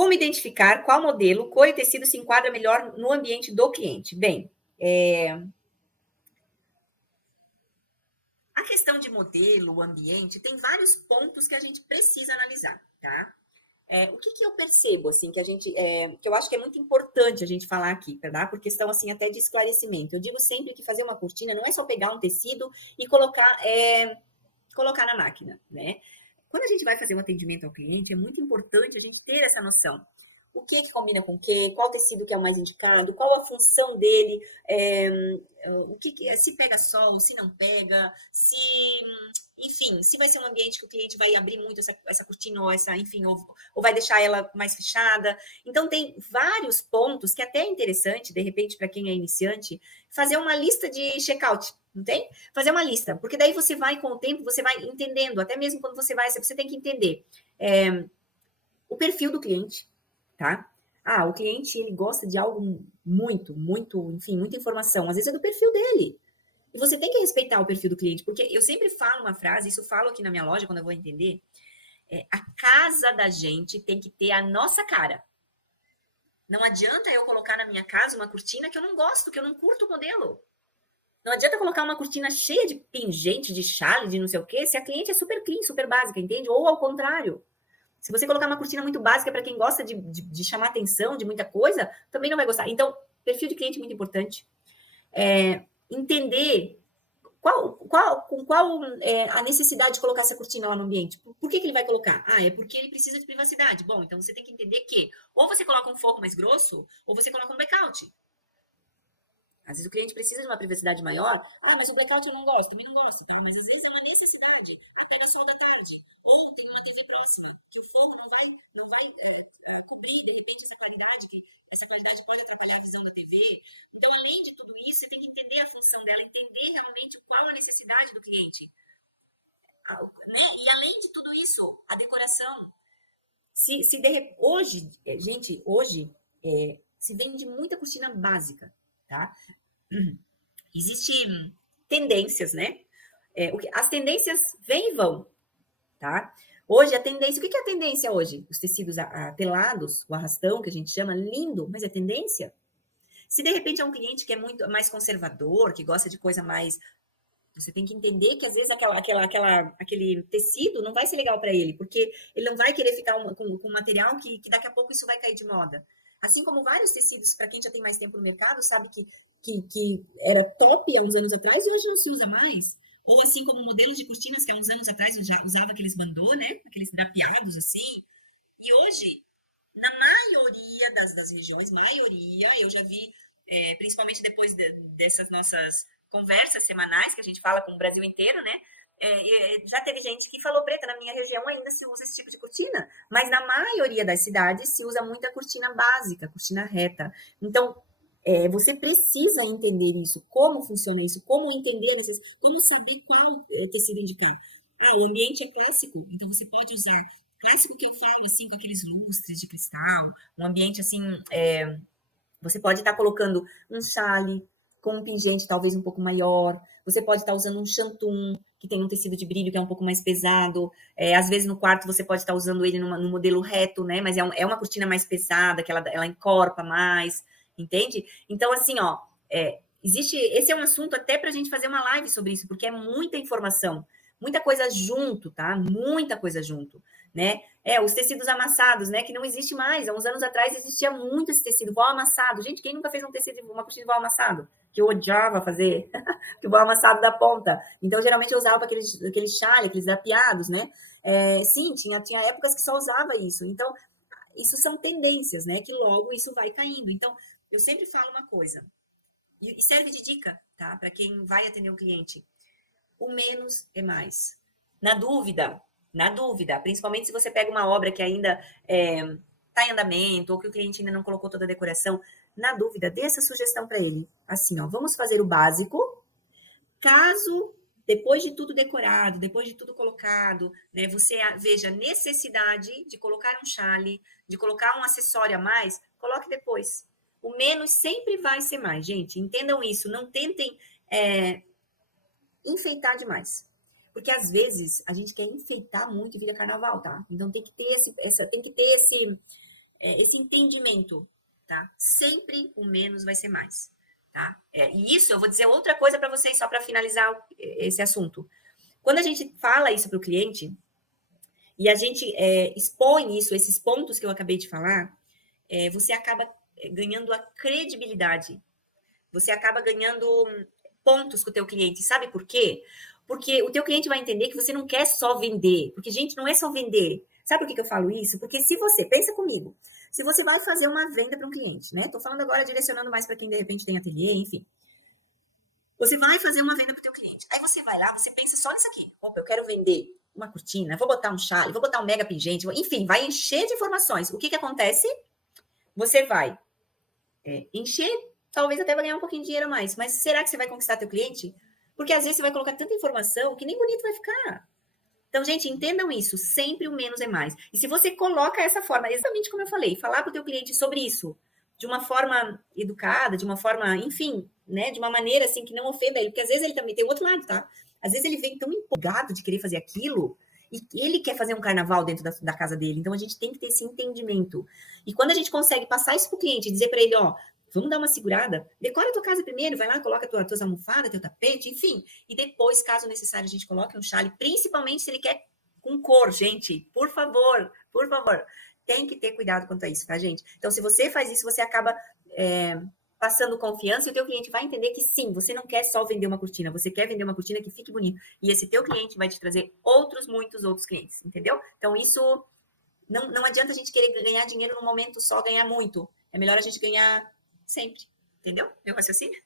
Como identificar qual modelo, cor e tecido se enquadra melhor no ambiente do cliente? Bem, a questão de modelo, o ambiente, tem vários pontos que a gente precisa analisar, tá? O que eu percebo, assim, que eu acho que é muito importante a gente falar aqui, tá? Por questão, assim, até de esclarecimento. Eu digo sempre que fazer uma cortina não é só pegar um tecido e colocar na máquina, né? Quando a gente vai fazer um atendimento ao cliente, é muito importante a gente ter essa noção. O que combina com o que, qual tecido que é o mais indicado, qual a função dele, se pega sol, se não pega, enfim, se vai ser um ambiente que o cliente vai abrir muito essa cortina ou enfim, ou vai deixar ela mais fechada. Então, tem vários pontos que até é interessante, de repente, para quem é iniciante, fazer uma lista de checkout, não tem? Fazer uma lista, porque daí você vai, com o tempo, você vai entendendo, até mesmo quando você tem que entender o perfil do cliente, tá? O cliente, ele gosta de algo muito, muito, enfim, muita informação. Às vezes é do perfil dele. E você tem que respeitar o perfil do cliente, porque eu sempre falo uma frase, isso eu falo aqui na minha loja, quando eu vou entender, a casa da gente tem que ter a nossa cara. Não adianta eu colocar na minha casa uma cortina que eu não gosto, que eu não curto o modelo. Não adianta colocar uma cortina cheia de pingente, de chale, de não sei o quê, se a cliente é super clean, super básica, entende? Ou ao contrário. Se você colocar uma cortina muito básica para quem gosta de chamar atenção, de muita coisa, também não vai gostar. Então, perfil de cliente é muito importante. Entender qual a necessidade de colocar essa cortina lá no ambiente. Por que ele vai colocar? É porque ele precisa de privacidade. Bom, então você tem que entender que ou você coloca um forro mais grosso, ou você coloca um blackout. Às vezes o cliente precisa de uma privacidade maior. Mas o blackout eu não gosto, também não gosto, tá? Mas às vezes é uma necessidade. Pega sol da tarde. Ou tem uma TV próxima, que o forro não vai cobrir, de repente, essa qualidade, que essa qualidade pode atrapalhar a visão da TV. Então, além de tudo isso, você tem que entender a função dela, entender realmente qual a necessidade do cliente. Né? E além de tudo isso, a decoração. Hoje, gente, se vende muita cortina básica, tá? Existem tendências, né? As tendências vêm e vão, tá? Hoje, a tendência... O que é a tendência hoje? Os tecidos atelados, o arrastão, que a gente chama, lindo, mas é tendência. Se, de repente, é um cliente que é muito mais conservador, que gosta de coisa mais... Você tem que entender que, às vezes, aquele tecido não vai ser legal para ele, porque ele não vai querer ficar com material que daqui a pouco isso vai cair de moda. Assim como vários tecidos, para quem já tem mais tempo no mercado, sabe que era top há uns anos atrás e hoje não se usa mais. Ou assim como modelos de cortinas que há uns anos atrás eu já usava aqueles bandô, né? Aqueles drapeados assim. E hoje, na maioria das regiões, eu já vi, principalmente depois dessas nossas conversas semanais que a gente fala com o Brasil inteiro, né? Já teve gente que falou, Preta, na minha região ainda se usa esse tipo de cortina, mas na maioria das cidades se usa muita cortina básica, cortina reta. Então, você precisa entender isso, como funciona isso, como entender como saber qual tecido indicar. O ambiente é clássico, então você pode usar clássico que eu falo, assim, com aqueles lustres de cristal, um ambiente assim, você pode estar colocando um chale com um pingente talvez um pouco maior, você pode estar usando um chantum, que tem um tecido de brilho que é um pouco mais pesado, às vezes no quarto você pode estar usando ele no modelo reto, né, mas é uma cortina mais pesada, que ela encorpa mais, entende? Então, assim, esse é um assunto até para a gente fazer uma live sobre isso, porque é muita informação, muita coisa junto, tá? Muita coisa junto, né? Os tecidos amassados, né? Que não existe mais. Há uns anos atrás existia muito esse tecido, vó amassado. Gente, quem nunca fez uma cortina de vó amassado? Que eu odiava fazer, que o vó amassado da ponta. Então, geralmente eu usava aqueles chale, aqueles drapeados, né? Sim, tinha épocas que só usava isso. Então, isso são tendências, né? Que logo isso vai caindo. Então, eu sempre falo uma coisa, e serve de dica, tá? Para quem vai atender um cliente. O menos é mais. Na dúvida, principalmente se você pega uma obra que ainda está em andamento, ou que o cliente ainda não colocou toda a decoração, na dúvida, dê essa sugestão para ele. Assim, vamos fazer o básico. Caso, depois de tudo decorado, depois de tudo colocado, né, você veja necessidade de colocar um chale, de colocar um acessório a mais, coloque depois. O menos sempre vai ser mais, gente. Entendam isso. Não tentem enfeitar demais. Porque às vezes a gente quer enfeitar muito e vira carnaval, tá? Então tem que ter esse entendimento, tá? Sempre o menos vai ser mais, tá? E isso eu vou dizer outra coisa para vocês, só para finalizar esse assunto. Quando a gente fala isso para o cliente e a gente expõe isso, esses pontos que eu acabei de falar, você acaba ganhando a credibilidade. Você acaba ganhando pontos com o teu cliente. Sabe por quê? Porque o teu cliente vai entender que você não quer só vender. Porque, gente, não é só vender. Sabe por que eu falo isso? Porque se você, pensa comigo, se você vai fazer uma venda para um cliente, né? Tô falando agora direcionando mais para quem de repente tem ateliê, enfim. Você vai fazer uma venda para o teu cliente. Aí você vai lá, você pensa só nisso aqui. Opa, eu quero vender uma cortina, vou botar um chale, vou botar um mega pingente, enfim, vai encher de informações. O que acontece? Você vai encher, talvez até vai ganhar um pouquinho de dinheiro a mais, mas será que você vai conquistar teu cliente? Porque às vezes você vai colocar tanta informação que nem bonito vai ficar. Então, gente, entendam isso, sempre o menos é mais. E se você coloca essa forma, exatamente como eu falei, falar para o teu cliente sobre isso, de uma forma educada, de uma forma, enfim, né, de uma maneira assim que não ofenda ele, porque às vezes ele também tem o outro lado, tá? Às vezes ele vem tão empolgado de querer fazer aquilo e ele quer fazer um carnaval dentro da casa dele. Então a gente tem que ter esse entendimento. E quando a gente consegue passar isso pro cliente, dizer para ele, ó, vamos dar uma segurada, decora a tua casa primeiro, vai lá, coloca tuas almofadas, teu tapete, enfim, e depois, caso necessário, a gente coloca um chale, principalmente se ele quer com cor, gente, por favor, tem que ter cuidado quanto a isso, tá, gente? Então, se você faz isso, você acaba passando confiança e o teu cliente vai entender que sim, você não quer só vender uma cortina, você quer vender uma cortina que fique bonita. E esse teu cliente vai te trazer muitos outros clientes, entendeu? Então, isso não adianta a gente querer ganhar dinheiro no momento só, ganhar muito. É melhor a gente ganhar sempre, entendeu? Meu raciocínio?